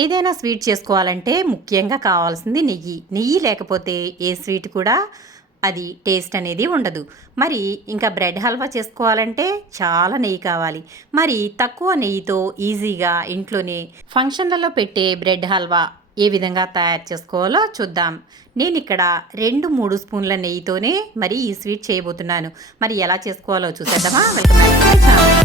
ఏదైనా స్వీట్ చేసుకోవాలంటే ముఖ్యంగా కావాల్సింది నెయ్యి. నెయ్యి లేకపోతే ఏ స్వీట్ కూడా అది టేస్ట్ అనేది ఉండదు. మరి ఇంకా బ్రెడ్ హల్వా చేసుకోవాలంటే చాలా నెయ్యి కావాలి. మరి తక్కువ నెయ్యితో ఈజీగా ఇంట్లోనే ఫంక్షన్లలో పెట్టే బ్రెడ్ హల్వా ఏ విధంగా తయారు చేసుకోవాలో చూద్దాం. నేను ఇక్కడ 2-3 స్పూన్ల నెయ్యితోనే మరి ఈ స్వీట్ చేయబోతున్నాను. మరి ఎలా చేసుకోవాలో చూసేద్దామా? Welcome back to my channel.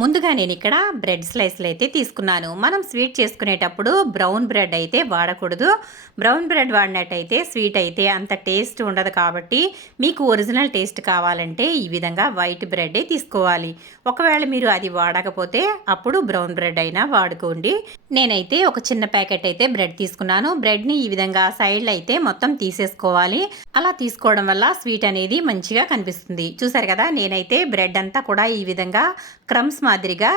ముందుగా నేను ఇక్కడ బ్రెడ్ స్లైస్లు అయితే తీసుకున్నాను. మనం స్వీట్ చేసుకునేటప్పుడు బ్రౌన్ బ్రెడ్ అయితే వాడకూడదు. బ్రౌన్ బ్రెడ్ వాడినట్టయితే స్వీట్ అయితే అంత టేస్ట్ ఉండదు. కాబట్టి మీకు ఒరిజినల్ టేస్ట్ కావాలంటే ఈ విధంగా వైట్ బ్రెడ్డే తీసుకోవాలి. ఒకవేళ మీరు అది వాడకపోతే అప్పుడు బ్రౌన్ బ్రెడ్ అయినా వాడుకోండి. నేనైతే ఒక చిన్న ప్యాకెట్ అయితే బ్రెడ్ తీసుకున్నాను. బ్రెడ్ని ఈ విధంగా సైడ్లో అయితే మొత్తం తీసేసుకోవాలి. అలా తీసుకోవడం వల్ల స్వీట్ అనేది మంచిగా కనిపిస్తుంది. చూసారు కదా, నేనైతే బ్రెడ్ అంతా కూడా ఈ విధంగా క్రమ్స్ మాదిరిగా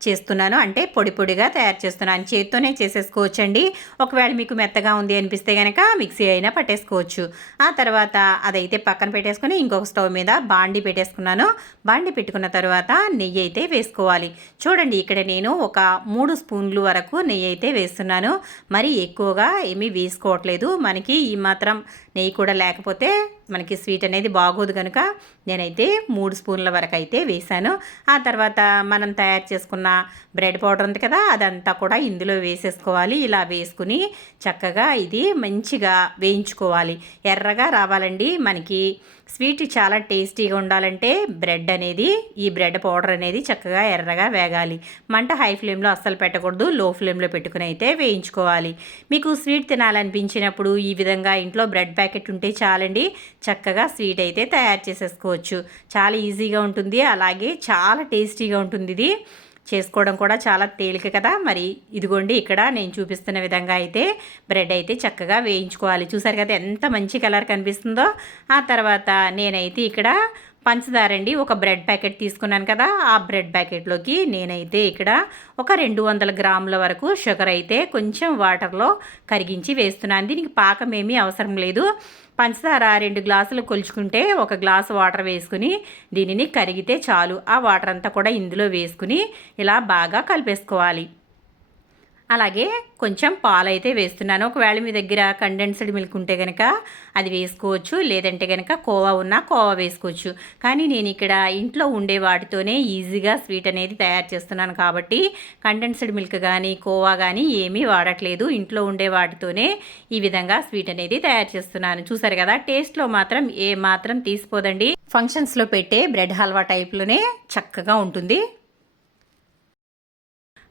చేస్తున్నాను. అంటే పొడి పొడిగా తయారు చేస్తున్నాను. చేత్తోనే చేసేసుకోవచ్చండి. ఒకవేళ మీకు మెత్తగా ఉంది అనిపిస్తే కనుక మిక్సీ అయినా పట్టేసుకోవచ్చు. ఆ తర్వాత అదైతే పక్కన పెట్టేసుకుని ఇంకొక స్టవ్ మీద బాండి పెట్టేసుకున్నాను. బాండి పెట్టుకున్న తర్వాత నెయ్యి అయితే వేసుకోవాలి. చూడండి, ఇక్కడ నేను ఒక 3 స్పూన్లు వరకు నెయ్యి అయితే వేస్తున్నాను. మరి ఎక్కువగా ఏమీ వేసుకోవట్లేదు. మనకి ఈ మాత్రం నెయ్యి కూడా లేకపోతే మనకి స్వీట్ అనేది బాగోదు కనుక నేనైతే 3 స్పూన్ల వరకు అయితే వేసాను. ఆ తర్వాత మనం తయారు చేసుకున్న బ్రెడ్ పౌడర్ ఉంది కదా, అదంతా కూడా ఇందులో వేసేసుకోవాలి. ఇలా వేసుకుని చక్కగా ఇది మంచిగా వేయించుకోవాలి. ఎర్రగా రావాలండి. మనకి స్వీట్ చాలా టేస్టీగా ఉండాలంటే బ్రెడ్ అనేది, ఈ బ్రెడ్ పౌడర్ అనేది చక్కగా ఎర్రగా వేగాలి. మంట హై ఫ్లేమ్లో అస్సలు పెట్టకూడదు. లో ఫ్లేమ్లో పెట్టుకుని అయితే వేయించుకోవాలి. మీకు స్వీట్ తినాలనిపించినప్పుడు ఈ విధంగా ఇంట్లో బ్రెడ్ ప్యాకెట్ ఉంటే చాలండి, చక్కగా స్వీట్ అయితే తయారు చేసేసుకోవచ్చు. చాలా ఈజీగా ఉంటుంది, అలాగే చాలా టేస్టీగా ఉంటుంది. ఇది చేసుకోవడం కూడా చాలా తేలిక కదా. మరి ఇదిగోండి, ఇక్కడ నేను చూపిస్తున్న విధంగా అయితే బ్రెడ్ అయితే చక్కగా వేయించుకోవాలి. చూసారు కదా ఎంత మంచి కలర్ కనిపిస్తుందో. ఆ తర్వాత నేనైతే ఇక్కడ పంచదార అండి, ఒక బ్రెడ్ ప్యాకెట్ తీసుకున్నాను కదా, ఆ బ్రెడ్ ప్యాకెట్లోకి నేనైతే ఇక్కడ ఒక 200 గ్రాముల వరకు షుగర్ అయితే కొంచెం వాటర్లో కరిగించి వేస్తున్నాను. దీనికి పాకం ఏమీ అవసరం లేదు. పంచదార 2 గ్లాసులు కొలుచుకుంటే 1 గ్లాసు వాటర్ వేసుకుని దీనిని కరిగితే చాలు. ఆ వాటర్ అంతా కూడా ఇందులో వేసుకుని ఇలా బాగా కలిపేసుకోవాలి. అలాగే కొంచెం పాలు అయితే వేస్తున్నాను. ఒకవేళ మీ దగ్గర కండెన్స్డ్ మిల్క్ ఉంటే కనుక అది వేసుకోవచ్చు, లేదంటే కనుక కోవా ఉన్నా కోవా వేసుకోవచ్చు. కానీ నేను ఇక్కడ ఇంట్లో ఉండే వాటితోనే ఈజీగా స్వీట్ అనేది తయారు చేస్తున్నాను కాబట్టి కండెన్స్డ్ మిల్క్ కానీ కోవా కానీ ఏమీ వాడట్లేదు. ఇంట్లో ఉండే వాటితోనే ఈ విధంగా స్వీట్ అనేది తయారు చేస్తున్నాను. చూసారు కదా, టేస్ట్లో మాత్రం ఏ మాత్రం తీసిపోదండి. ఫంక్షన్స్లో పెట్టే బ్రెడ్ హల్వా టైప్లోనే చక్కగా ఉంటుంది.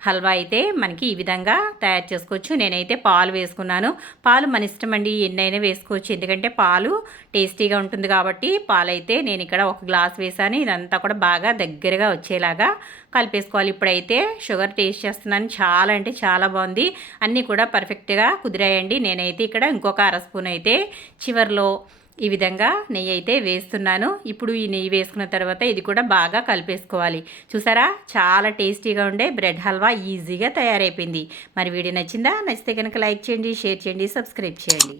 హల్వా అయితే మనకి ఈ విధంగా తయారు చేసుకోవచ్చు. నేనైతే పాలు వేసుకున్నాను. పాలు మన ఇష్టం అండి, ఎన్నైనా వేసుకోవచ్చు. ఎందుకంటే పాలు టేస్టీగా ఉంటుంది కాబట్టి పాలైతే నేను ఇక్కడ 1 గ్లాస్ వేసాను. ఇదంతా కూడా బాగా దగ్గరగా వచ్చేలాగా కలిపేసుకోవాలి. ఇప్పుడైతే షుగర్ టేస్ట్ చేస్తున్నాను. చాలా అంటే చాలా బాగుంది. అన్నీ కూడా పర్ఫెక్ట్గా కుదిరాయండి. నేనైతే ఇక్కడ ఇంకొక 1/2 స్పూన్ అయితే చివరిలో ఈ విధంగా నెయ్యి అయితే వేస్తున్నాను. ఇప్పుడు ఈ నెయ్యి వేసుకున్న తర్వాత ఇది కూడా బాగా కలిపేసుకోవాలి. చూసారా, చాలా టేస్టీగా ఉండే బ్రెడ్ హల్వా ఈజీగా తయారైపోయింది. మరి వీడియో నచ్చిందా? నచ్చితే కనుక లైక్ చేయండి, షేర్ చేయండి, సబ్స్క్రైబ్ చేయండి.